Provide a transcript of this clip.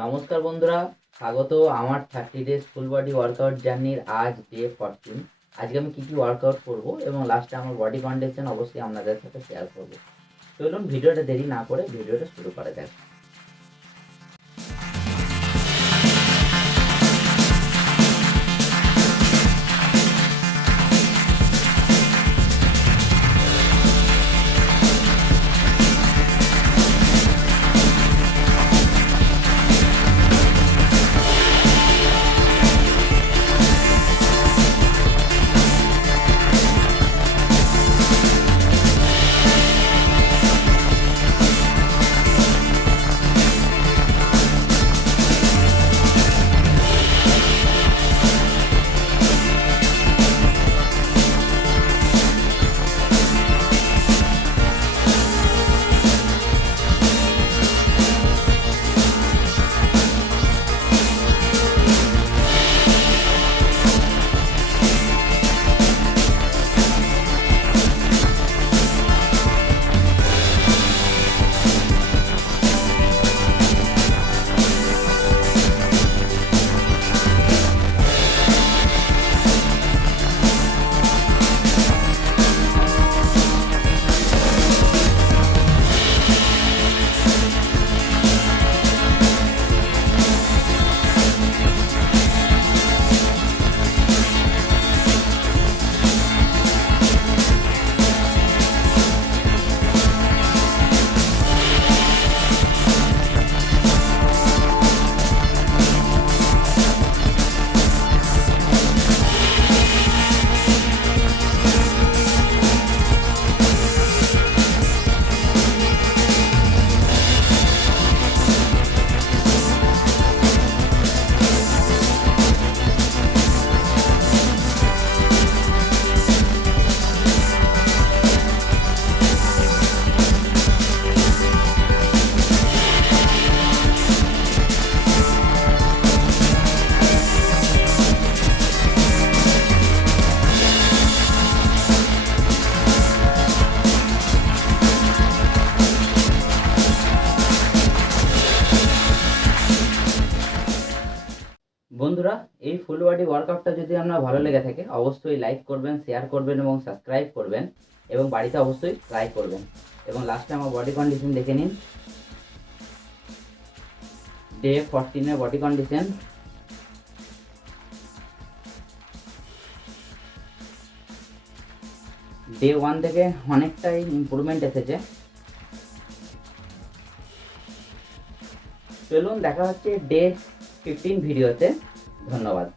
নমস্কার বন্ধুরা, স্বাগত আমার 30 ডেজ ফুল বডি ওয়ার্কআউট জার্নির আজ ডে 14। আজকে আমি কী ওয়ার্কআউট করব এবং লাস্টে আমার বডি কন্ডিশন অবশ্যই আপনাদের সাথে শেয়ার করব। চলুন ভিডিওটা দেরি না করে ভিডিওটা শুরু করা যাক। বন্ধুরা, এই ফুল বডি ওয়ার্কআউটটা যদি আপনার ভালো লেগে থাকে অবশ্যই লাইক করবেন, শেয়ার করবেন এবং সাবস্ক্রাইব করবেন এবং বাড়িতে অবশ্যই ট্রাই করবেন এবং লাস্টে আমার বডি কন্ডিশন দেখে নিন। ডে 14 বডি কন্ডিশন। ডে 1 থেকে অনেকটাই ইমপ্রুভমেন্ট এসেছে। চলুন দেখা হচ্ছে ডে 15 ভিডিওতে। ধন্যবাদ।